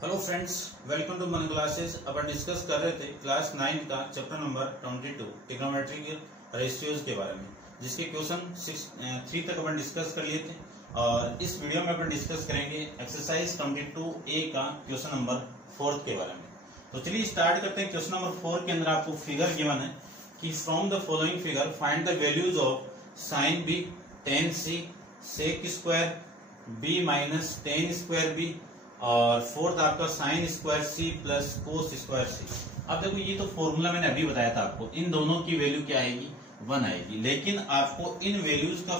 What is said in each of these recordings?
Hello friends, welcome to मन classes. अपन discuss कर रहे थे क्लास 9 का चैप्टर नंबर 22 ट्रिग्नोमेट्री के रेशियोज के बारे में, जिसके क्वेश्चन 3 तक अपन डिस्कस कर लिए थे। और इस वीडियो में अपन डिस्कस करेंगे एक्सरसाइज 22A का क्वेश्चन नंबर 4 के बारे में। तो चलिए स्टार्ट करते हैं। क्वेश्चन नंबर 4 के अंदर आपको फिगर गिवन है कि from the following figure find the values of sine B, tan C, sec square B minus tan square B और फोर्थ आपका sine square C plus cos square C. अब देखो, ये तो फॉर्मूला मैंने अभी बताया था आपको। इन दोनों की वैल्यू क्या आएगी? 1 आएगी। लेकिन आपको इन वैल्यूज का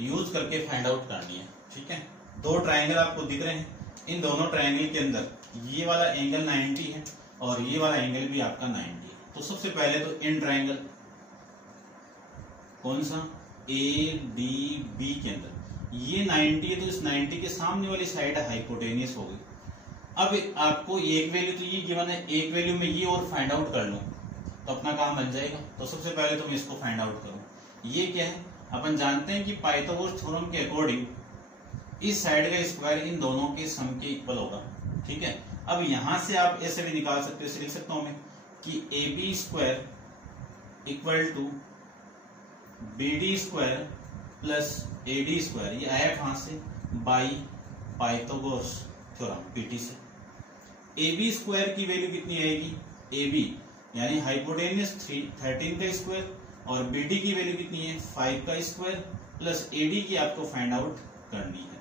यूज करके फाइंड आउट करनी है। ठीक है, दो ट्राइंगल आपको दिख रहे हैं। इन दोनों ट्राइंगल के अंदर ये वाला एंगल 90 है और ये वाला एंगल भी आपका 90 है। तो सबसे पहले तो इन ट्राइंगल कौन सा ए डी बी के अंदर ये 90 है, तो इस 90 के सामने वाली साइड हाइपोटेनियस हो गई। अब आपको एक वैल्यू तो ये गिवन है, एक वैल्यू में ये और फाइंड आउट कर लूं तो अपना काम बन जाएगा। तो सबसे पहले तो मैं इसको फाइंड आउट करूं। ये क्या है? अपन जानते हैं कि पाइथागोरस थ्योरम के अकॉर्डिंग इस साइड का स्क्वायर इन दोनों के सम के इक्वल होगा। ठीक है, अब यहां से आप ऐसे भी निकाल सकते हो, इसे लिख सकता हूं मैं कि A B square equal to B D square plus A D square. ये आया कहां से? बाई पाइथागोरस थ्योरम पीटी से। ए बी स्क्वायर की वैल्यू कितनी आएगी? ए बी यानी हाइपोटेनियस 13 का स्क्वायर और बी डी की वैल्यू कितनी है? 5 का स्क्वायर प्लस ए डी की आपको फाइंड आउट करनी है।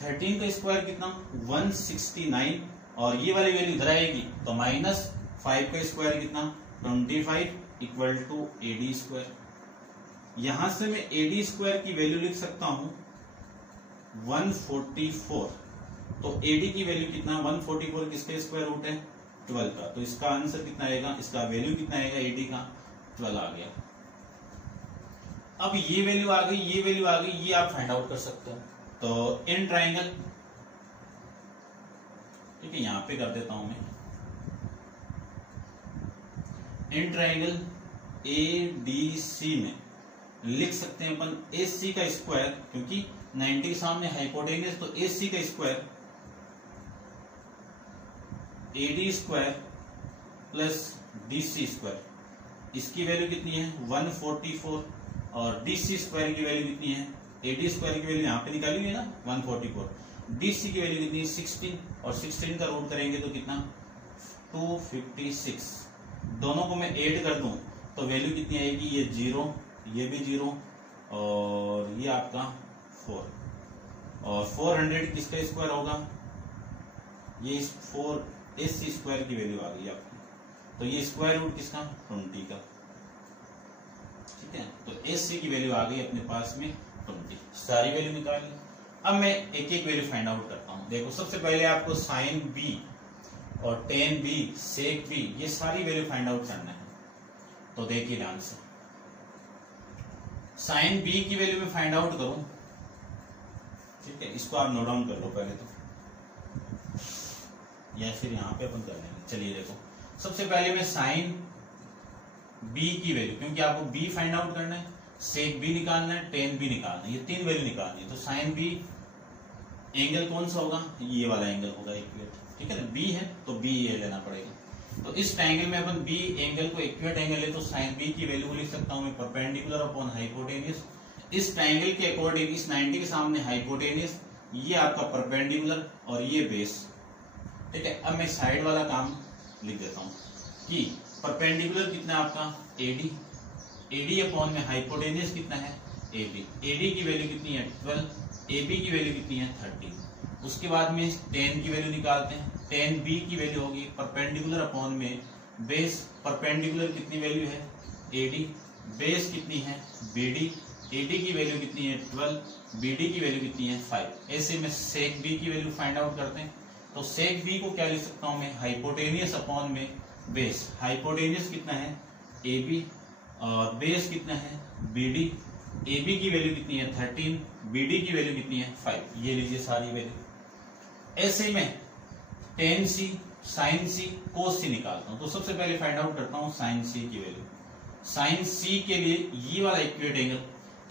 13 का स्क्वायर कितना? 169 और ये वाली वैल्यू इधर आएगी तो माइनस 5 का स्क्वायर कितना? 25 equal to A D square. यहां से मैं ए डी स्क्वायर की वैल्यू लिख सकता हूं 144। तो ए डी की वैल्यू कितना? 144 किसका स्क्वायर रूट है? 12 का। तो इसका आंसर कितना आएगा? इसका वैल्यू कितना आएगा? ए डी का 12 आ गया। अब ये वैल्यू आ गई, ये वैल्यू आ गई, ये आप फाइंड आउट कर सकते हो। तो इन ट्राइंगल, ठीक है, यहां पे कर देता हूं मैं in triangle A D C में लिख सकते हैं अपन ए सी का स्क्वायर, क्योंकि 90 के सामने हाइपोटेनियस, तो ए सी का square A D square plus D C square. इसकी वैल्यू कितनी है? 144 और डी सी स्क्वायर की वैल्यू कितनी है? ए डी स्क्वायर की वैल्यू यहां पे निकाली है ना 144। डी सी की वैल्यू कितनी है? 16 और 16 का रूट करेंगे तो कितना? 256। दोनों को मैं ऐड कर दूं तो वैल्यू कितनी आएगी? ये 0, ये भी 0 और ये आपका 4 और 400 किसका स्क्वायर होगा? ये 4 एस सी स्क्वायर की वैल्यू आ गई आपकी। तो ये स्क्वायर रूट किसका? 20 का। ठीक है, तो एस सी की वैल्यू आ गई अपने पास में 20। सारी वैल्यू निकाल ली। अब मैं एक एक वैल्यू फाइंड आउट करता हूं। देखो, सबसे पहले आपको साइन बी और टेन बी, सेक बी, ये सारी वैल्यू फाइंड आउट करना है। तो देखिए ध्यान से, साइन बी की वैल्यू में फाइंड आउट करूं। ठीक है, इसको आप नोट डाउन कर लो पहले तो, या फिर यहां पे अपन कर लेंगे। चलिए देखो, सबसे पहले मैं साइन बी की वैल्यू, क्योंकि आपको बी फाइंड आउट करना है, सेक बी निकालना है, टेन बी निकालना है, ये 3 वैल्यू निकालनी है। तो साइन बी एंगल कौन सा होगा? ये वाला एंगल होगा इक्वेट। ठीक है ना, बी है तो बी ये लेना पड़ेगा। तो इस ट्रायंगल में अपन बी एंगल को इक्वेट एंगल ले, तो साइन बी की वैल्यू लिख सकता हूं मैं परपेंडिकुलर अपॉन हाइपोटेनियस। इस ट्रायंगल के अकॉर्डिंग इस 90 के सामने हाइपोटेनियस, ये आपका परपेंडिकुलर और ये बेस। ठीक है, अब मैं साइड वाला काम लिख देता हूं कि परपेंडिकुलर कितना आपका? एडी, एडी अपॉन में हाइपोटेनियस कितना है? एबी। एडी की वैल्यू कितनी है? 12, एबी की वैल्यू कितनी है? 13। उसके बाद में टेन की वैल्यू निकालते हैं। टेन बी की वैल्यू होगी परपेंडिकुलर अपॉन में बेस। परपेंडिकुलर कितनी वैल्यू है? एडी। बेस कितनी है? बीडी। एडी की वैल्यू कितनी है? 12, बीडी की वैल्यू कितनी है? 5। ऐसे में सेक बी की वैल्यू फाइंड आउट करते हैं। तो सेक बी को क्या लिख सकता हूं मैं? हाइपोटेनियस अपॉन में बेस। हाइपोटेनियस कितना है? एबी और बेस कितना है? बीडी। एबी की वैल्यू कितनी है? 13, बीडी की वैल्यू कितनी है? 5। ये लीजिए सारी वैल्यू। ऐसे में टेन सी, साइन सी, कोस सी निकालता हूं। तो सबसे पहले फाइंड आउट करता हूं साइन सी की वैल्यू। साइन सी के लिए ये वाला इक्वेट एंगल,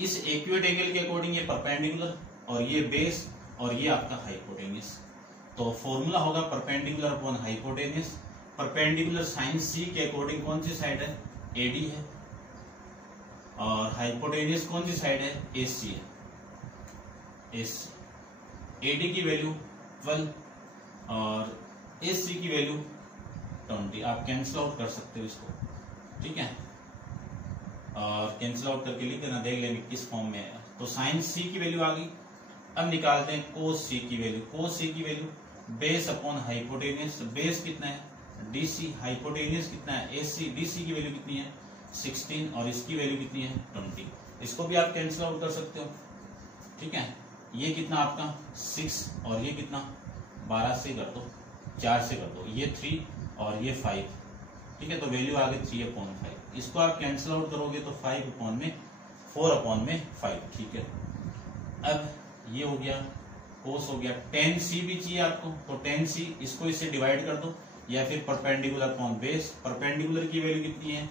इस इक्वेट एंगल के अकॉर्डिंग ये परपेंडिकुलर और ये बेस और ये आपका हाइपोटेनियस। तो फॉर्मूला होगा perpendicular upon hypotenuse. Perpendicular sine C के अकॉर्डिंग कौन सी साइड है, एडी है, और हाइपोटेनियस कौन सी साइड है, एसी है, एसी। एडी की वैल्यू 12 और एसी की वैल्यू 20। आप कैंसिल आउट कर सकते हो इसको, ठीक है, और कैंसिल आउट करके लिख देना, देख लेंगे किस फॉर्म में आएगा। तो साइन सी की वैल्यू आ गई। अब निकालते हैं कोस सी की वैल्यू। कोस सी की value base upon hypotenuse. Base कितना है, डीसी, हाइपोटेनियस कितना है, एसी। डीसी की वैल्यू कितनी है, 16, और इसकी वैल्यू कितनी है, 20। इसको भी आप कैंसिल आउट कर सकते हो, ठीक है। ये कितना आपका 6 और ये कितना 12 से कर दो, 4 से कर दो, ये 3 और ये 5, ठीक है। तो वैल्यू आ गई 3/5। इसको आप कैंसिल आउट करोगे तो 4/5, ठीक है। अब ये हो गया कोस हो गया। tan c भी चाहिए आपको, तो tan c इसको इससे डिवाइड कर दो, या फिर परपेंडिकुलर अपॉन बेस। परपेंडिकुलर की वैल्यू कितनी है,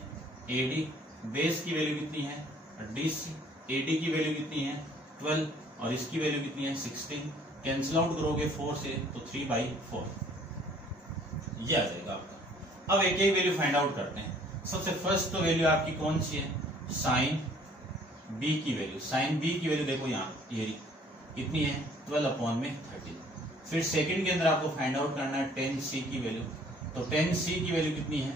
एडी, बेस की वैल्यू कितनी है, डीसी। एडी की वैल्यू कितनी है, 12, और इसकी वैल्यू कितनी है, 16। कैंसिल आउट करोगे 4 से तो 3/4 ये आ जाएगा आपका। अब एक एक वैल्यू फाइंड आउट करते हैं। सबसे फर्स्ट तो वैल्यू आपकी कौन सी है, साइन बी की वैल्यू। साइन बी की वैल्यू देखो यहाँ, ये कितनी है, 12/13। फिर सेकंड के अंदर आपको फाइंड आउट करना है tan c की वैल्यू। तो tan c की वैल्यू कितनी है,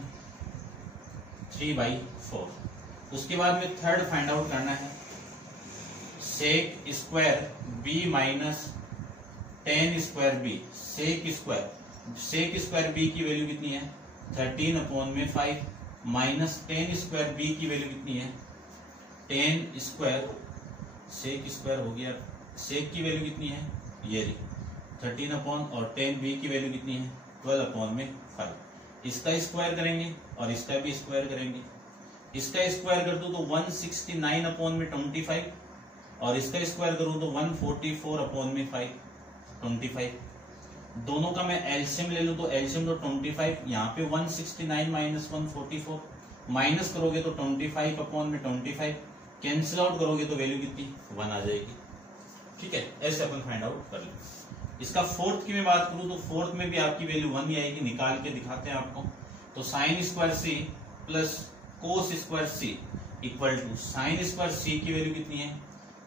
3/4। उसके बाद में थर्ड फाइंड आउट करना है sec square b minus tan square b। sec square b की वैल्यू कितनी है, 13/5 माइनस tan स्क्वायर b की वैल्यू कितनी है, tan स्क्वायर, sec स्क्वायर हो गया, sec की वैल्यू कितनी है, ये 13 और tan b की वैल्यू कितनी है, 12/5। इसका स्क्वायर करेंगे और इसका भी स्क्वायर करेंगे। इसका स्क्वायर कर दो तो 169/25, और इसका स्क्वायर करूं तो 144/5, 25। दोनों का मैं एलसीएम ले लूं तो एलसीएम तो 25, यहाँ पे 169 माइनस 144, माइनस करोगे तो 25/25, कैंसिल आउट करोगे तो वैल्यू कितनी, 1 आ जाएगी, ठीक है। ऐसे अपन फाइंड आउट कर लेंगे। इसका फोर्थ की मैं बात करूं तो फोर्थ में भी आपकी वैल्यू 1 ही आएगी। निकाल के दिखाते हैं आपको। तो sine square C plus cos square C equal to, sine square C की वैल्यू कितनी है,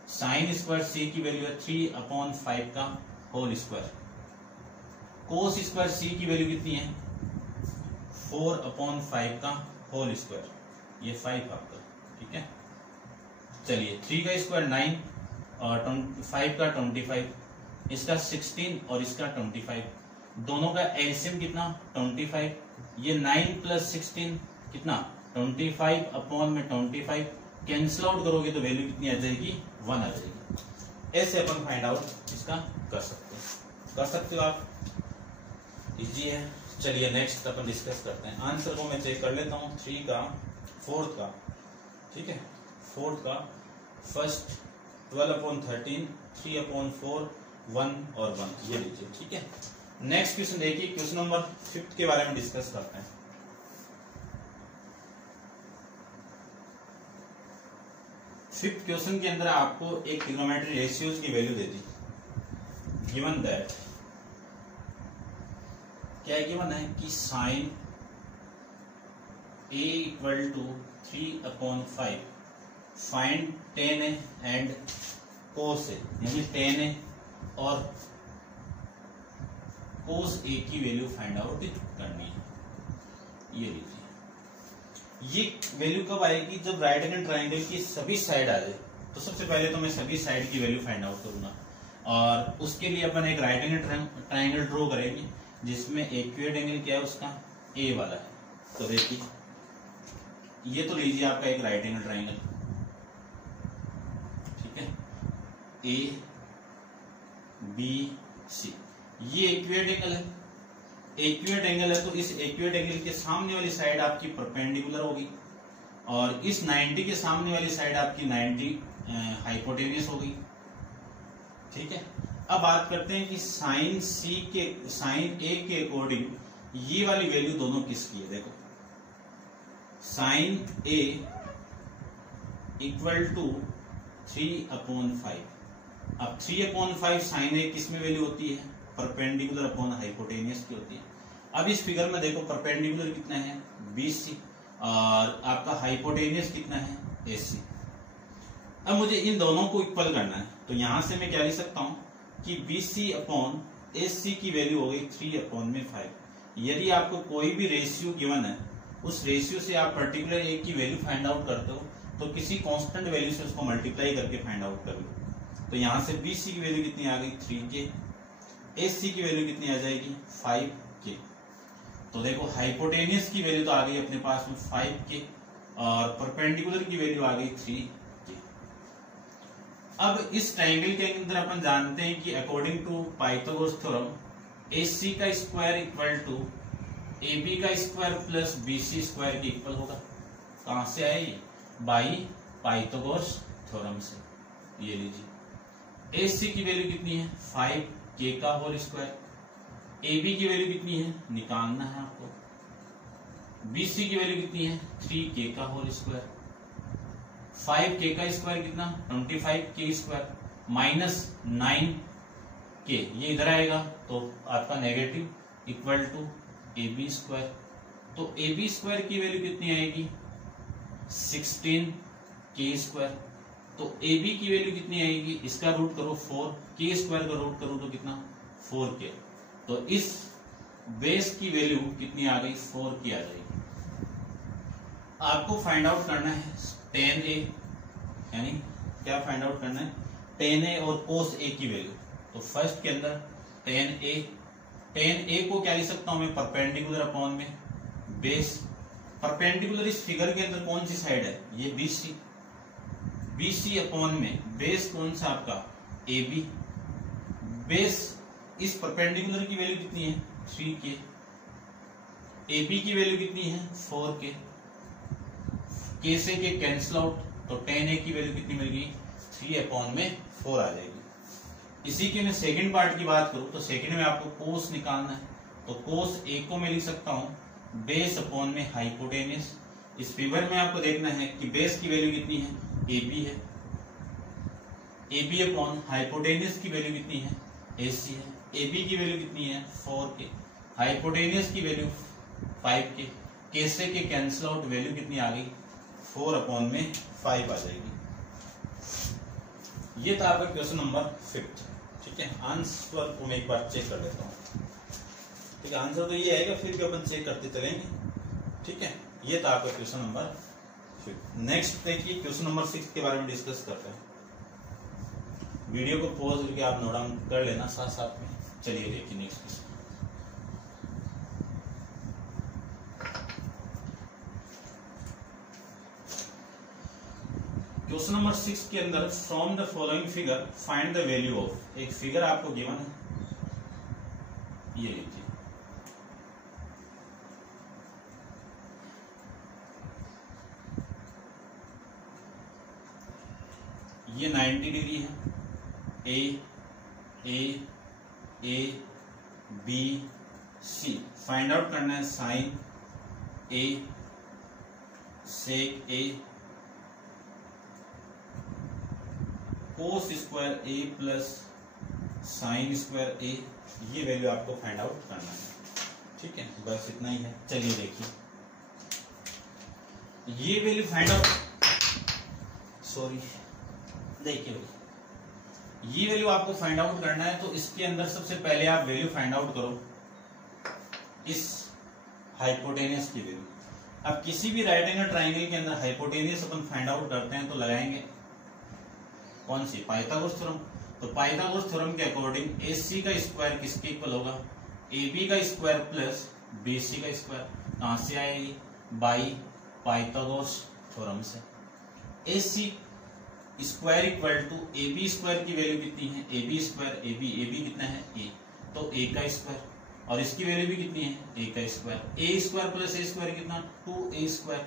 साइन स्क्वायर सी की वैल्यू है 3/5 का होल स्क्वायर। कोस स्क्वायर सी की वैल्यू कितनी है, 4/5 का होल स्क्वायर, ये 5 आपका, ठीक है। चलिए 3 का स्क्वायर 9 और 5 का 25, इसका 16 और इसका 25। दोनों का एलसीएम कितना, 25। ये 9 प्लस 16 कितना, 25/25। कैंसिल आउट करोगे तो वैल्यू कितनी आ जाएगी, 1 आ जाएगी। ऐसे अपन फाइंड आउट इसका कर सकते हो आप, इजी है। चलिए नेक्स्ट अपन डिस्कस करते हैं। आंसर को मैं चेक कर लेता हूँ, 3 का 4 का, ठीक है। 4 का फर्स्ट 12/13, 3/4, 1 और 1, ये लीजिए, ठीक है। नेक्स्ट क्वेश्चन देखिए, क्वेश्चन नंबर 5 के बारे में डिस्कस करते हैं। फिफ्थ क्वेश्चन के अंदर आपको एक ट्रिग्नोमेट्री रेशियोज की वैल्यू दे दी। गिवन दैट, क्या गिवन है कि sine a equal to 3/5, find tan a and cos a, यानी tan a और cos a की वैल्यू फाइंड आउट करनी है। ये लीजिए, ये वैल्यू कब आएगी, जब राइट एंगल ट्राइंगल की सभी साइड आ जाए। तो सबसे पहले तो मैं सभी साइड की वैल्यू फाइंड आउट करूंगा, और उसके लिए अपन एक राइट एंगल ट्राइंगल ड्रॉ करेंगे जिसमें एक्यूरेट एंगल क्या है उसका, ए वाला है। तो देखिए, ये तो लीजिए आपका एक राइट एंगल ट्राइंगल, ठीक है, ए बी सी, ये एक्यूरेट एंगल है। एक्यूरेट एंगल है तो इस एक्यूरेट एंगल के सामने वाली साइड आपकी परपेंडिकुलर होगी, और इस 90 के सामने वाली साइड आपकी 90 हाइपोटेनियस होगी, ठीक है। अब बात करते हैं कि साइन ए के अकॉर्डिंग ये वाली वैल्यू दोनों किसकी है। देखो, साइन ए इक्वल टू 3/5। अब 3/5 साइन ए किस में वैल्यू होती है, परपेंडिकुलर अपॉन हाइपोटेनियस की होती है। अब इस फिगर में देखो परपेंडिकुलर कितना है BC और आपका हाइपोटेनियस कितना है AC। अब मुझे इन दोनों को इक्वल करना है, तो यहां से मैं क्या लिख सकता हूं कि BC अपॉन AC की वैल्यू हो गई 3/5। यदि आपको कोई भी रेशियो गिवन है, उस रेशियो से आप पर्टिकुलर एक की वैल्यू फाइंड आउट करते हो, तो किसी कांस्टेंट वैल्यू से उसको मल्टीप्लाई करके फाइंड आउट कर लो। तो यहां से BC की वैल्यू कितनी आ गई 3K, AC की वैल्यू कितनी आ जाएगी 5K। तो देखो हाइपोटेनियस की वैल्यू तो आ गई अपने पास में 5K और परपेंडिकुलर की वैल्यू आ गई 3K। अब इस ट्रायंगल के अंदर अपन जानते हैं कि according to Pythagoras theorem AC का स्क्वायर इक्वल टू AB का स्क्वायर प्लस BC स्क्वायर के इक्वल होगा। कहां से आया ये? बाई पाइथागोरस थ्योरम से। ये लीजिए AC की वैल्यू कितनी है 5K का होल स्क्वायर, AB की वैल्यू कितनी है निकालना है आपको, BC की वैल्यू कितनी है 3K का होल स्क्वायर, 5K का स्क्वायर कितना 25K स्क्वायर माइनस 9K ये इधर आएगा तो आपका negative equal to AB square. तो AB स्क्वायर की वैल्यू कितनी आएगी 16K स्क्वायर। तो AB की वैल्यू कितनी आएगी, इसका रूट करो 4, K स्क्वायर का रूट करो तो कितना 4K। तो इस बेस की वैल्यू कितनी आ गई 4K आ जाएगी। आपको फाइंड आउट करना है tan A, यानी क्या फाइंड आउट करना है tan A और cos A की वैल्यू। तो फर्स्ट के अंदर tan A को क्या लिख सकता हूं मैं परपेंडिकुलर अपॉन में बेस। परपेंडिकुलर इस फिगर के अंदर कौन सी साइड है ये BC अपॉन में बेस कौन सा आपका AB। बेस इस परपेंडिकुलर की वैल्यू कितनी है 3K, AB की वैल्यू कितनी है 4K, K से K कैंसिल आउट तो tan A की वैल्यू कितनी मिल गई 3/4 आ जाएगी। इसी के मैं सेकंड पार्ट की बात करूं तो सेकंड में आपको कोस निकालना है। तो कोस A को मैं लिख सकता हूं बेस अपॉन में हाइपोटेनियस। इस फिगर में आपको देखना है कि बेस की वैल्यू कितनी है AB है, AB अपॉन हाइपोटेनियस की वैल्यु कितनी है AC है, AB की वैल्यू कितनी है 4K, हाइपोटेनियस की वैल्यू 5K, K से K कैंसिल आउट वैल्यू कितनी आ गई 4/5 आ जाएगी। ये था आपका क्वेश्चन नंबर 5। ठीक है, आंसर को मैं एक बार चेक कर लेता हूँ। ठीक है, आंसर तो ये आएगा, फिर भी अपन चेक करते चलेंगे। ठीक है, ये था आपका क्वेश्चन नंबर 5। नेक्स्ट देखिए क्वेश्चन नंबर 6 के बारे में डिस्कस करते हैं। वीडियो को पॉज करके आप नोट डाउन कर लेना साथ साथ में। चलिए देखिए नेक्स्ट क्वेश्चन। क्वेश्चन नंबर 6 के अंदर from the following figure find the value of, एक फिगर आपको गिवन है, ये लीजिए। ये 90 डिग्री है, A B C. Find out करना है sine A sec A cos square A plus sine square A. ये वैल्यू आपको फाइंड आउट करना है। ठीक है, बस इतना ही है। चलिए देखिए, ये वैल्यू फाइंड आउट, सॉरी देखिए भाई, ये वैल्यू आपको फाइंड आउट करना है। तो इसके अंदर सबसे पहले आप वैल्यू फाइंड आउट करो इस हाइपोटेनियस की वैल्यू। अब किसी भी राइट एंगल ट्राइंगल के अंदर हाइपोटेनियस अपन फाइंड आउट करते हैं तो लगाएंगे कौन सी, पाइथागोरस थ्योरम। तो पाइथागोरस थ्योरम के अकॉर्डिंग AC का स्क्वायर किसके इक्वल होगा, AB का स्क्वायर प्लस BC का स्क्वायर। कहां से आएगी, बाई पाइथागोरस थ्योरम से। AC square equal to AB square की वैल्यू कितनी है, AB स्क्वायर AB कितना है A, तो A का स्क्वायर, और इसकी वैल्यू भी कितनी है A का square. A square plus A square कितना 2A स्क्वायर।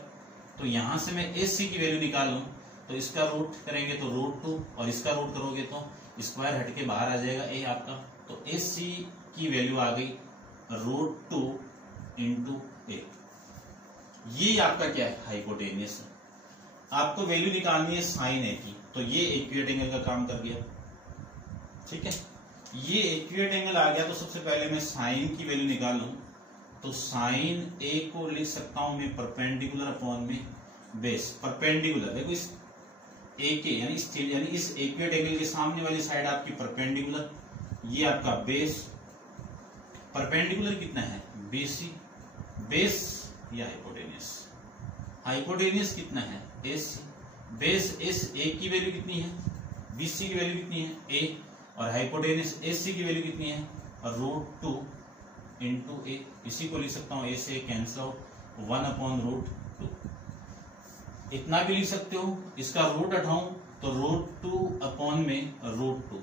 तो यहां से मैं AC की वैल्यू निकाल लूं तो इसका रूट करेंगे तो √2, और इसका रूट करोगे तो स्क्वायर हटके बाहर आ जाएगा A आपका। तो AC की वैल्यू आ गई √2 इंटू A। ये आपका क्या है, हाइपोटेनियस है। आपको वैल्यू निकालनी है साइन A की, तो ये इक्विलेटरल एंगल का काम कर गया। ठीक है, ये इक्विलेटरल एंगल आ गया तो सबसे पहले मैं साइन की वैल्यू निकालूं तो साइन ए को लिख सकता हूं मैं परपेंडिकुलर अपॉन में बेस। परपेंडिकुलर देखो इस ए के यानी इस इक्विलेटरल एंगल के सामने वाली साइड आपकी परपेंडिकुलर, ये आपका बेस। परपेंडिकुलर कितना है बीसी, बेस या हाइपोटेनियस, हाइपोटेनियस कितना है एसी, बेस एस ए की वैल्यू कितनी है, बीसी की वैल्यू कितनी है ए, और हाइपोटेनियस एसी की वैल्यू कितनी है √2 इंटू ए। इसी को लिख सकता हूं ए से कैंसिल आउट 1/√2। इतना भी लिख सकते हो, इसका रूट उठाऊं तो √2 अपॉन में √2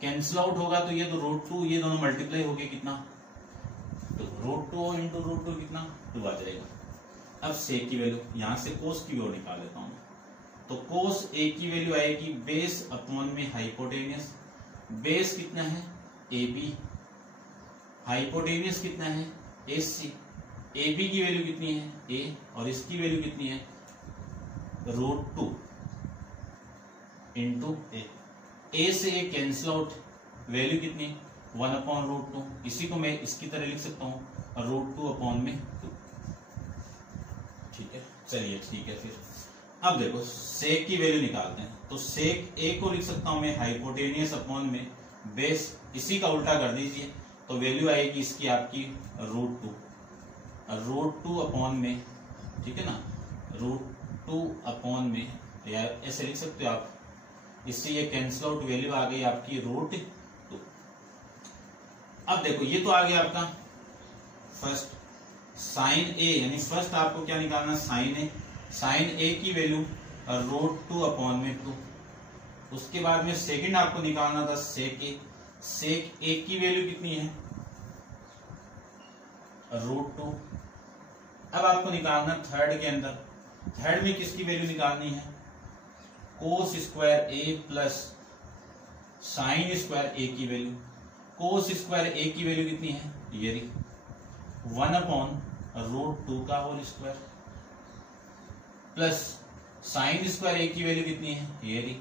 कैंसिल आउट होगा तो ये तो √2 ये दोनों मल्टीप्लाई हो गए कितना तो √2 इंटू √2 कितना 2 आ जाएगा। अब सेक की वैल्यू यहां से कोस की वैल्यू निकाल लेता हूं तो कोस ए की वैल्यू आएगी बेस अपॉन में हाइपोटेनियस। बेस कितना है ए बी, हाइपोटेनियस कितना है एस सी। ए बी की वैल्यू कितनी है ए और इसकी वैल्यू कितनी है √2 इंटू ए से ए कैंसिल आउट वैल्यू कितनी 1/√2। इसी को मैं इसकी तरह लिख सकता हूं √2/2। ठीक है, चलिए ठीक है। फिर अब देखो सेक की वैल्यू निकालते हैं तो सेक ए को लिख सकता हूं मैं हाइपोटेनियस अपॉन में बेस। इसी का उल्टा कर दीजिए तो वैल्यू आएगी इसकी आपकी √2 अपॉन में, ठीक है ना, √2 अपॉन में, या ऐसे लिख सकते हो आप, इससे ये कैंसिल आउट वैल्यू आ गई आपकी √2। अब देखो ये तो आ गया आपका फर्स्ट साइन ए, यानी फर्स्ट आपको क्या निकालना साइन ए। साइन ए की वैल्यू √2 अपॉन में 2। उसके बाद में सेकंड आपको निकालना था सेक ए। सेक ए की वैल्यू कितनी है √2। अब आपको निकालना थर्ड के अंदर, थर्ड में किसकी वैल्यू निकालनी है कोस square A plus sine square A की वैल्यू। कोस स्क्वायर ए की वैल्यू कितनी है ये 1/√2 का whole square plus sine square A की वैल्यू कितनी है ये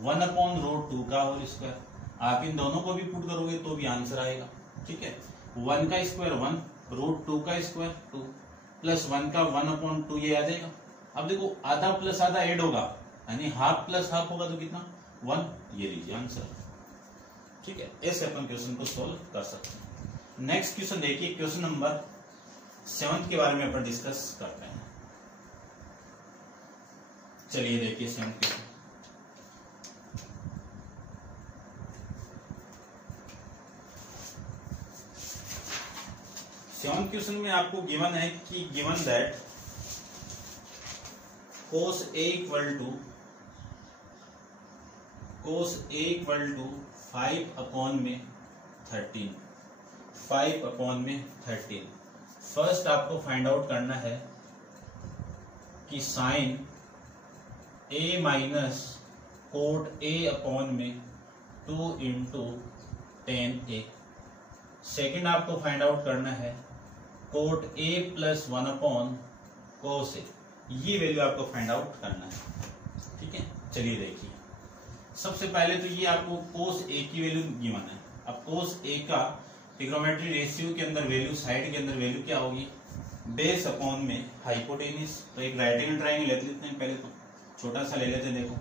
1/√2 का होल स्क्वायर। आप इन दोनों को भी पुट करोगे तो भी आंसर आएगा। ठीक है, 1 का स्क्वायर 1, √2 का स्क्वायर 2 प्लस 1 का 1/2 ये आ जाएगा। अब देखो आधा प्लस आधा ऐड होगा यानी हाफ प्लस हाफ होगा तो कितना 1, ये लीजिए आंसर। ठीक है, ऐसे अपन क्वेश्चन को सोल्व कर सकते हैं। नेक्स्ट क्वेश्चन देखिए, क्वेश्चन नंबर 7 के बारे में अपन डिस्कस करते हैं। चलिए देखिए 7 क्वेश्चन। सेवंथ क्वेश्चन में आपको गिवन है कि given that cos A equal to 5/13। 5/13। First आपको फाइंड आउट करना है कि sine A minus cot A upon में 2 इंटू 10A। सेकेंड आपको फाइंड आउट करना है coat A plus 1/cos A। ये वैल्यू आपको फाइंड आउट करना है। ठीक है, चलिए देखिए। सबसे पहले तो ये आपको cos A की वैल्यू गिवन है। अब cos A का ट्रिग्नोमेट्री रेशियो के अंदर वैल्यू, साइड के अंदर वैल्यू क्या होगी बेस अपॉन में हाइपोटेनियस। तो एक राइट एंगल ट्राइंगल लेते हैं, पहले तो छोटा सा ले लेते हैं। देखो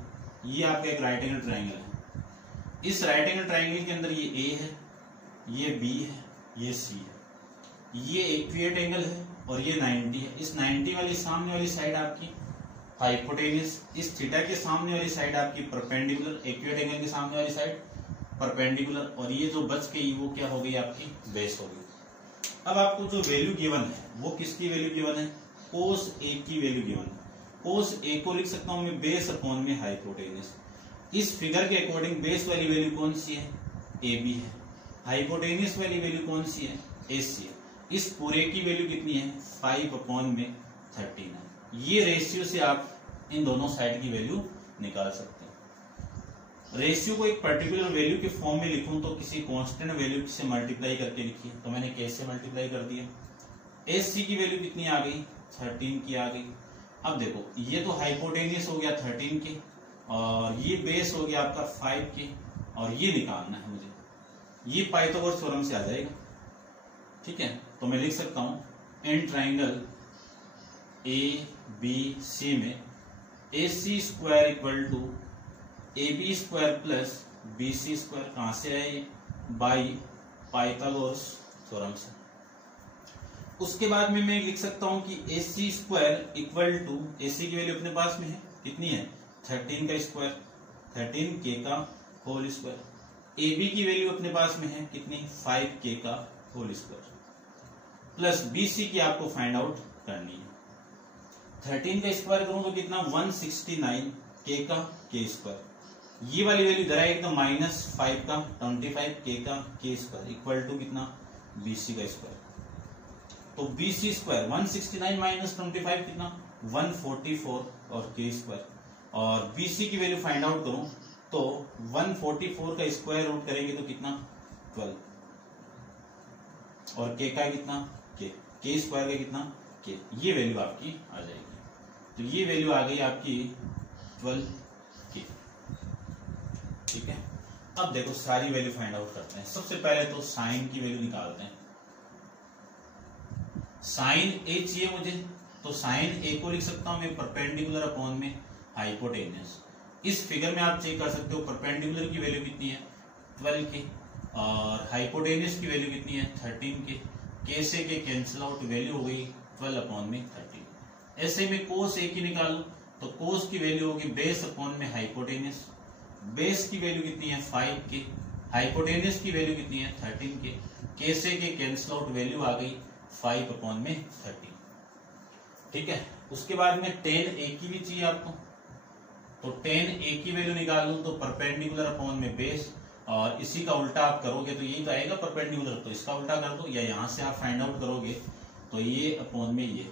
ये आपका एक राइट एंगल ट्राइंगल है। इस राइट एंगल ट्राइंगल के अंदर ये A है, ये B है, ये C है। ये इक्विलेटरल एंगल है और ये 90 है। इस 90 वाली सामने वाली साइड आपकी हाइपोटेनियस, इस थीटा के सामने वाली साइड आपकी परपेंडिकुलर, इक्विलेटरल एंगल के सामने वाली साइड परपेंडिकुलर, और ये जो बच गई वो क्या हो गई आपकी बेस हो गई। अब आपको जो वैल्यू गिवन है वो किसकी वैल्यू गिवन है cos A की वैल्यू गिवन है। cos A को लिख सकता हूं मैं बेस अपॉन में हाइपोटेनियस। इस फिगर के अकॉर्डिंग बेस वाली वैल्यू कौन सी है AB है, हाइपोटेनियस वाली वैल्यू कौन सी है AC है। इस पूरे की वैल्यू कितनी है 5/13 है। ये रेशियो से आप इन दोनों साइड की वैल्यू निकाल सकते हैं। रेशियो को एक पर्टिकुलर वैल्यू के फॉर्म में लिखूं तो किसी कांस्टेंट वैल्यू से मल्टीप्लाई करके लिखिए। तो मैंने कैसे मल्टीप्लाई कर दिया, AC की वैल्यू कितनी आ गई 13 की आ गई। अब देखो ये तो हाइपोटेनियस हो गया 13 के, और ये बेस हो गया आपका 5 के, और ये निकालना है मुझे। ये पाइथागोरस थ्योरम से आ जाएगा। ठीक है, तो मैं लिख सकता हूं in triangle A B C में AC square equal to AB square plus BC square कहां से आए, बाई पाइथागोरस थ्योरम से। उसके बाद में मैं लिख सकता हूं कि AC square equal to, AC की वैल्यू अपने पास में है, कितनी है 13 का स्क्वायर, 13K का होल स्क्वायर। AB की वैल्यू अपने पास में है कितनी, 5K का होल स्क्वायर, प्लस BC की आपको फाइंड आउट करनी है। 13 का स्क्वायर करूं तो कितना 169K का K स्क्वायर, ये वाली वैल्यू इधर आएगी तो -5 का 25K का K स्क्वायर इक्वल टू कितना BC का स्क्वायर। तो BC स्क्वायर 169 माइनस 25 कितना 144 और K स्क्वायर, और BC की वैल्यू फाइंड आउट करूं तो 144 का स्क्वायर रूट करेंगे तो कितना 12, और K का कितना K स्क्वायर का कितना K, ये वैल्यू आपकी आ जाएगी। तो ये वैल्यू आ गई आपकी 12K। ठीक है, अब देखो सारी वैल्यू फाइंड आउट करते हैं। सबसे पहले तो साइन की वैल्यू निकालते हैं। साइन A चाहिए मुझे, तो साइन A को लिख सकता हूं मैं परपेंडिकुलर अपॉन में हाइपोटेन्यूस। इस फिगर में आप चेक कर सकते हो परपेंडिकुलर की वैल्यू कितनी है 12K, और हाइपोटेन्यूस की वैल्यू कितनी है 13K। K से K कैंसिल आउट, वैल्यू हो गई 12 अपॉन में 13। ऐसे में कोस A की निकालू तो कोस की वैल्यू होगी बेस अपॉन में हाइपोटेन्यूस। बेस की वैल्यू कितनी है 5K, हाइपोटेन्यूस की वैल्यू कितनी है 13K। K से K कैंसिल आउट, वैल्यू आ गई 5 अपॉन में 13। ठीक है, उसके बाद में tan A की भी चाहिए आपको, तो tan A की वैल्यू निकाल लूं तो परपेंडिकुलर अपॉन में बेस, और इसी का उल्टा आप करोगे तो यही तो आएगा परपेंडिकुलर, तो इसका उल्टा कर दो, या यहां से आप फाइंड आउट करोगे तो ये अपॉन में ये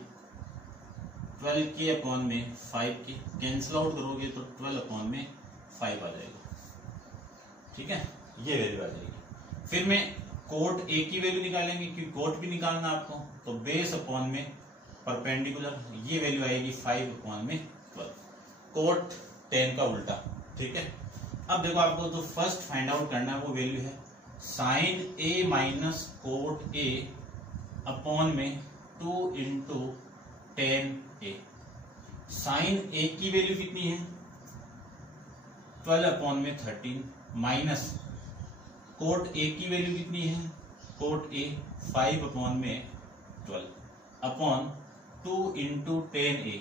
12K अपॉन में 5K कैंसिल आउट करोगे तो 12 अपॉन में 5 आ जाएगा। ठीक है, ये वैल्यू आ जाएगी। फिर मैं कोट A की वैल्यू निकालेंगे, क्योंकि कोट भी निकालना आपको, तो बेस अपॉन में परपेंडिकुलर, ये वैल्यू आएगी 5 अपॉन में 12, कोट 10 का उल्टा। ठीक है, अब देखो आपको जो फर्स्ट फाइंड आउट करना है वो वैल्यू है sine A minus cot A upon में 2 into tan A। Sine A की वैल्यू कितनी है 12 अपॉन में 13, माइनस कोट A की वैल्यू कितनी है, कोट A 5 अपॉन में 12 upon 2 into tan A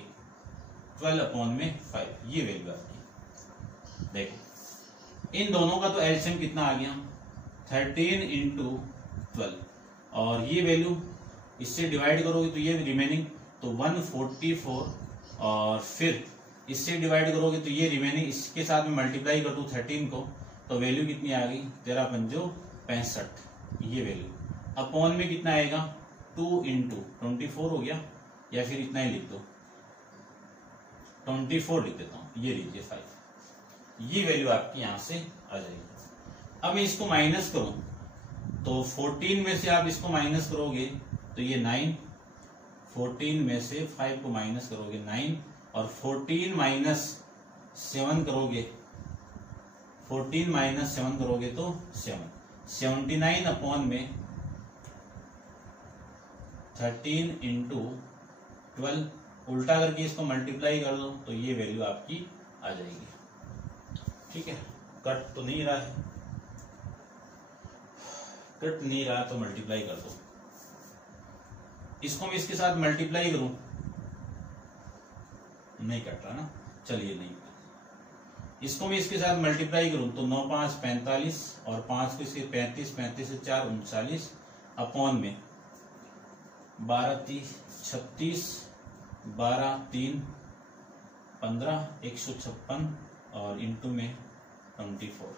12 upon में 5, ये वैल्यू आपकी। देखो इन दोनों का तो एलसीएम कितना आ गया 13 इंटू 12, और ये वैल्यू इससे डिवाइड करोगे तो ये रिमेनिंग तो 144, और फिर इससे डिवाइड करोगे तो ये रिमेनिंग, इसके साथ में मल्टीप्लाई कर दूं 13 को तो वैल्यू कितनी आ गई 13 पंजो 65, ये वैल्यू अपॉन में कितना आएगा 2 इंटू 24 हो गया, या फिर इतना ही लिख दो 24 लिख देता हूं, ये लीजिए 5, ये वैल्यू आपकी यहां से आ जाएगी। अब मैं इसको माइनस करूं तो 14 में से आप इसको माइनस करोगे तो ये 9, 14 में से 5 को माइनस करोगे 9, और 14 माइनस 7 करोगे, 14 माइनस 7 करोगे तो 7, 79 अपॉन में 13 इंटू 12, उल्टा करके इसको मल्टीप्लाई कर दो तो ये वैल्यू आपकी आ जाएगी। ठीक है, कट तो नहीं रहा है, कट नहीं रहा तो मल्टीप्लाई कर दो। इसको मैं इसके साथ मल्टीप्लाई करूं, नहीं कट रहा ना, चलिए नहीं, इसको मैं इसके साथ मल्टीप्लाई करूं तो 9 5 45, और 5 को इसके 35, 35 से 4 39 अपॉन में 12 30 36, 12 3 15 156, और इंटू में 24,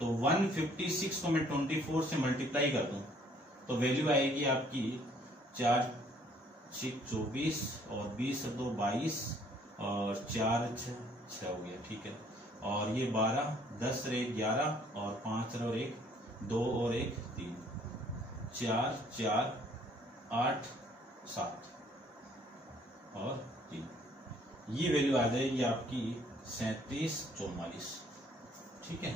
तो 156 को मैं 24 से मल्टीप्लाई कर दूं तो वैल्यू आएगी आपकी 4 6 24, और 20 2 22, और 4 6 हो गया। ठीक है, और ये 12 10 रे 11, और 5 और 1 2 और 1 3, 4 4 8 7 और 3, ये वैल्यू आ जाएगी आपकी 37 44। ठीक है,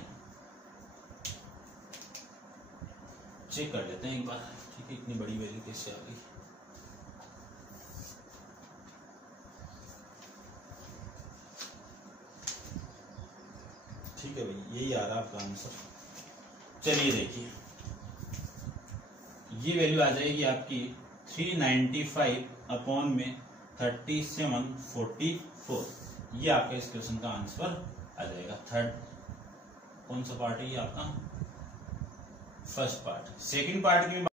चेक कर लेते हैं एक बार, ठीक है, इतनी बड़ी वैल्यू कैसे आ गई। ठीक है भाई, यही आ रहा है आपका आंसर। चलिए देखिए, ये वैल्यू आ जाएगी आपकी 395 अपॉन में 3744। ये आपका इस क्वेश्चन का आंसर आ जाएगा। थर्ड कौन सा पार्ट है ये आपका? First part. सेकंड पार्ट की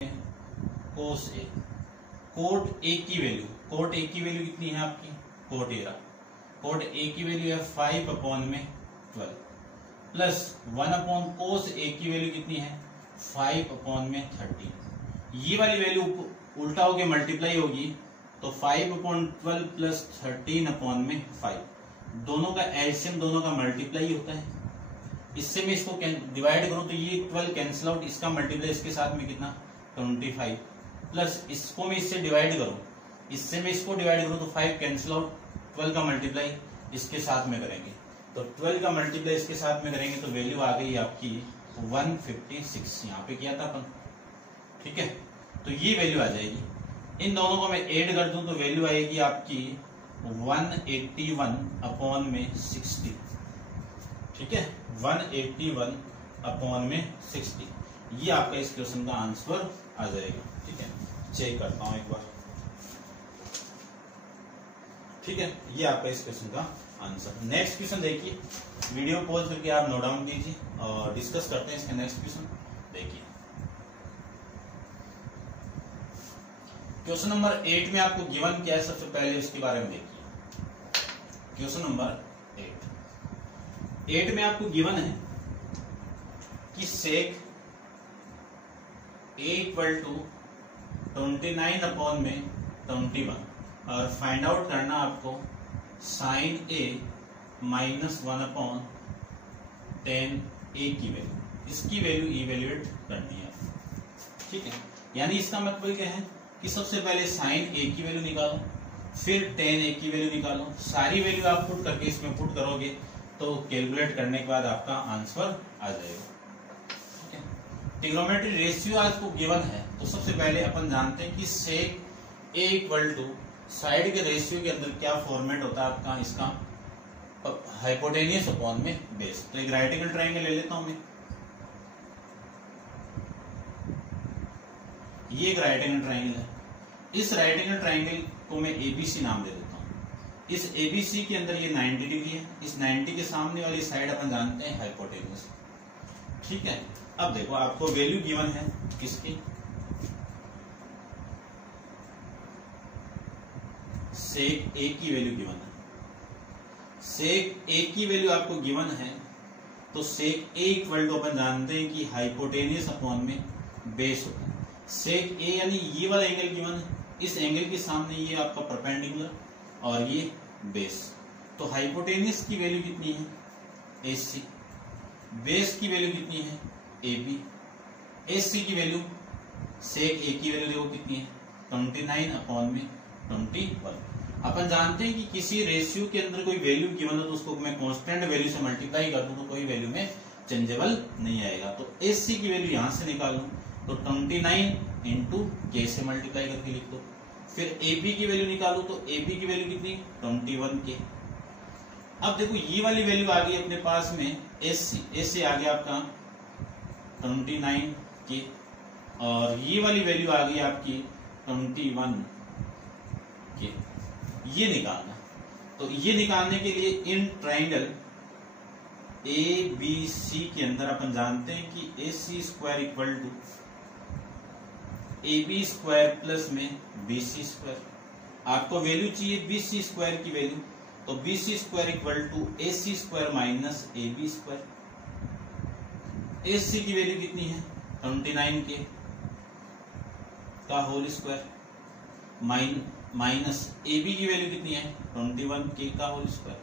कोस ए, कोट ए की वैल्यू, कोट ए की वैल्यू कितनी है आपकी? कोट ए की वैल्यू है 5 अपॉन में 12 प्लस 1 अपॉन कोस ए की वैल्यू कितनी है? 5 अपॉन में 13। ये वाली वैल्यू उल्टा होके मल्टीप्लाई होगी तो 5 अपॉन 12 प्लस 13 अपॉन में 5, दोनों का एलसीएम दोनों का मल्टीप्लाई होता है। इससे मैं इसको डिवाइड करूं तो ये 12 कैंसिल आउट, इसका मल्टीप्लाई इसके साथ में कितना? 25 प्लस इसको मैं इससे डिवाइड करूं, इससे मैं इसको डिवाइड करूं तो 5 कैंसिल आउट, 12 का मल्टीप्लाई इसके साथ में करेंगे तो 12 का मल्टीप्लाई इसके साथ में करेंगे तो वैल्यू आ गई आपकी 156, यहाँ पे किया था अपन, ठीक है। तो ये वैल्यू आ जाएगी। इन दोनों को मैं ऐड कर दूं तो वैल्यू आएगी आपकी 181 अपॉन में 60, ठीक है, 181 अपॉन में 60। ये आपका इस क्वेश्चन का आंसर आ जाएगा, ठीक है। चेक करता हूं एक बार, ठीक है, ये आपका इस क्वेश्चन का आंसर। नेक्स्ट क्वेश्चन देखिए, वीडियो पॉज करके आप नोट डाउन कीजिए और डिस्कस करते हैं इसका नेक्स्ट क्वेश्चन। देखिए क्वेश्चन नंबर 8 में आपको गिवन क्या है, सबसे पहले उसके बारे में देखिए। क्वेश्चन नंबर 8 में आपको गिवन है कि sec a equal to 29 upon में 21 और फाइंड आउट करना आपको sine a minus 1 upon 10 a की वैल्यू, इसकी वैल्यू इवेल्युएट करनी है, ठीक है। यानी इसका मतलब क्या है कि सबसे पहले साइन a की वैल्यू निकालो, फिर 10 a की वैल्यू निकालो, सारी वैल्यू आप पुट करके इसमें पुट करोगे तो कैलकुलेट करने के बाद आपका आंसर आ जाएगा, ठीक है। ट्रिग्नोमेट्री रेशियो आपको गिवन है तो सबसे पहले अपन जानते हैं कि sec a equal to side के रेशियो के अंदर क्या फॉर्मेट होता है आपका, इसका हाइपोटेनियस अपॉन में बेस। तो एक राइट एंगल ट्रायंगल ले लेता हूं मैं, ये एक राइट एंगल ट्रायंगल है। इस राइट एंगल ट्रायंगल को मैं एबीसी नाम दे देता हूं। इस एबीसी के अंदर ये 90 डिग्री है, इस 90 के सामने वाली साइड अपन जानते हैं हाइपोटेनियस, ठीक है। अब देखो आपको वैल्यू गिवन है किसकी, सेक ए की वैल्यू गिवन है। सेक ए की वैल्यू आपको गिवन है तो सेक ए इक्वल टू अपन जानते हैं कि हाइपोटेनियस अपॉन में बेस होता है। सेक ए यानी ये वाला एंगल गिवन है, इस एंगल के सामने ये आपका परपेंडिकुलर और ये बेस। तो हाइपोटेनियस की वैल्यू कितनी है? AC, बेस की वैल्यू कितनी है? AB, AC की वैल्यू सेक ए की वैल्यू देखो कितनी है? 29 अपॉन में 21। अपन जानते हैं कि किसी रेशियो के अंदर कोई वैल्यू गिवन हो तो उसको मैं कांस्टेंट वैल्यू से मल्टीप्लाई कर दूं तो कोई वैल्यू में चेंजेबल नहीं आएगा। तो AC की वैल्यू यहां से निकालूं तो 29 इंटू के से मल्टीप्लाई करके लिख दो। फिर AB की वैल्यू निकालू तो AB की वैल्यू कितनी? 21 के। अब देखो ये वाली वैल्यू आ गई अपने पास में AC आ गया आपका 29 के और ये वाली वैल्यू आ गई आपकी 21 के। ये निकालना, तो ये निकालने के लिए इन ट्राइंगल ABC के अंदर अपन जानते हैं कि AC square equal to AB square plus में BC स्क्वायर। आपको वैल्यू चाहिए BC स्क्वायर की वैल्यू, तो BC square equal to AC square minus AB square. AC की वैल्यू कितनी है? 29 के का होल स्क्वायर माइनस AB की वैल्यू कितनी है? 21 के का होल स्क्वायर।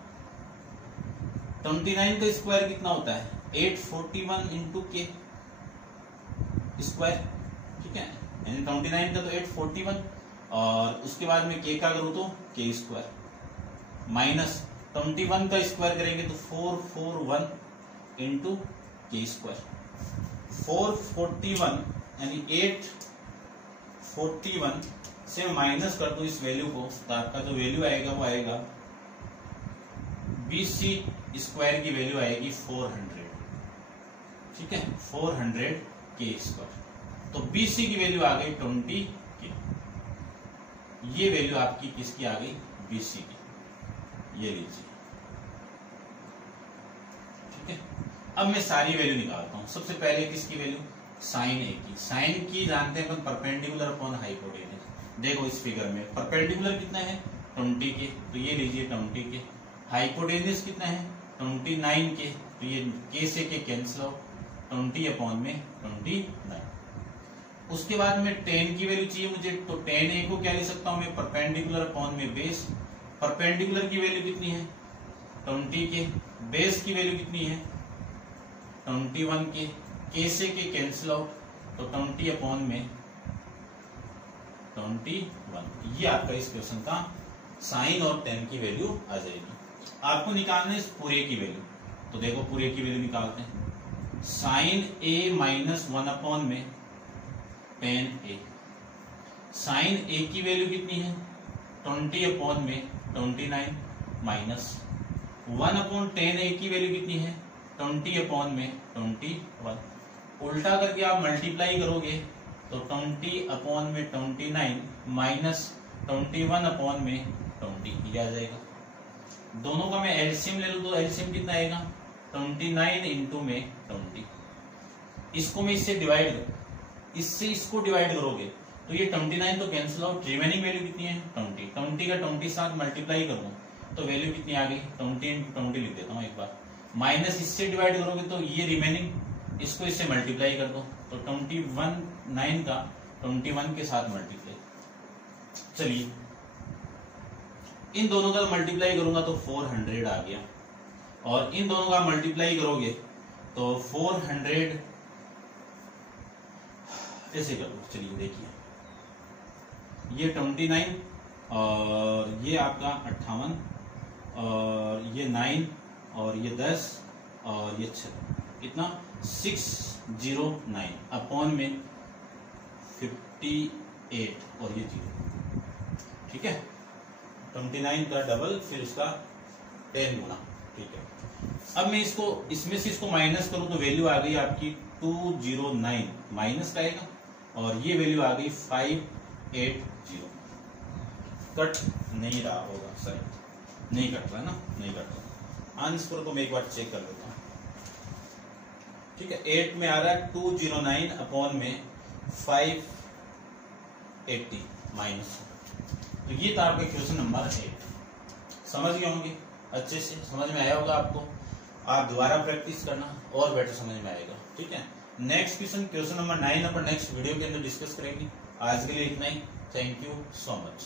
29 का स्क्वायर कितना होता है? 841 इंटू के स्क्वायर, ठीक है। यानी 29 का तो 841 और उसके बाद में के का करूं तो के स्क्वायर माइनस 21 का स्क्वायर करेंगे तो 441 इंटू के स्क्वायर। 441 यानी 841 से माइनस कर दो इस वैल्यू को, तो आपका जो वैल्यू आएगा वो आएगा BC स्क्वायर की वैल्यू आएगी 400, ठीक है, 400 के स्क्वायर। तो BC की वैल्यू आ गई 20 के, ये वैल्यू आपकी किसकी आ गई, BC की, ये लीजिए, ठीक है। अब मैं सारी वैल्यू निकालता हूं। सबसे पहले किसकी वैल्यू, साइन ए की। साइन की जानते हैं अपन परपेंडिकुलर अपॉन हाइपोटेनस। देखो इस फिगर में परपेंडिकुलर कितना है 20 के, तो ये लीजिए 20 के। हाइपोटेनस कितना है 29 के, तो ये के से के कैंसिल हो, 20 अपॉन में 29। उसके बाद में 10 की वैल्यू चाहिए मुझे, तो 10 को क्या ले सकता हूं मैं, परपेंडिकुलर अपॉन में बेस। परपेंडिकुलर की वैल्यू कितनी है 20 के, बेस की वैल्यू कितनी है 21 के से के कैंसिल आउट, तो 20 अपॉन में 21। ये आपका इस क्वेश्चन का साइन और 10 की वैल्यू आ जाएगी। आपको निकालना है इस पूरे की वैल्यू, तो देखो पूरे की वैल्यू निकालते हैं। साइन ए माइनस 1 अपॉन में टेन ए। साइन ए की वैल्यू कितनी है 20 अपॉन में 29 माइनस 1 अपॉन 10 की वैल्यू कितनी है 20 अपॉन में 21। उल्टा करके आप मल्टीप्लाई करोगे तो 20 अपॉन में 29 माइनस 21 अपॉन में 20 ये आ जाएगा। दोनों का मैं एलसीएम ले लूं तो एलसीएम कितना आएगा 29 इंटू में 20। इसको मैं इससे डिवाइड करूं, इससे इसको डिवाइड करोगे तो ये 29 तो कैंसिल आउट, रिमेनिंग वैल्यू कितनी है 20। 20 का 20 साथ मल्टीप्लाई करूं तो वैल्यू कितनी आ गई 20 इंटू 20 लिख देता हूं एक बार, माइनस इससे डिवाइड करोगे तो ये रिमेनिंग, इसको इससे मल्टीप्लाई कर दो तो 9 का 21 के साथ मल्टीप्लाई। चलिए इन दोनों का मल्टीप्लाई करूंगा तो 400 आ गया, और इन दोनों का मल्टीप्लाई करोगे तो 400 ऐसे कर दो। चलिए देखिए ये 29 और ये आपका 58 और ये 9 और ये 10 और ये 6, कितना 609 अपॉन में 58 और ये 0, ठीक है। 29 का डबल फिर उसका 10 गुना, ठीक है। अब मैं इसको इसमें से इसको माइनस करूं तो वैल्यू आ गई आपकी 209 माइनस का आएगा, और ये वैल्यू आ गई 580। कट नहीं रहा होगा, सही नहीं कट रहा ना, नहीं कट रहा। आंसर को मैं एक बार चेक कर लेता हूं, ठीक है। 8 में आ रहा है 209 अपॉन में 580 माइनस, तो ये था आपका क्वेश्चन नंबर 8। समझ गए होंगे, अच्छे से समझ में आया होगा आपको। आप दोबारा प्रैक्टिस करना और बेटर समझ में आएगा, ठीक है। नेक्स्ट क्वेश्चन नंबर 9 अपन नेक्स्ट वीडियो के अंदर डिस्कस करेंगे। आज के लिए इतना ही। Thank you so much.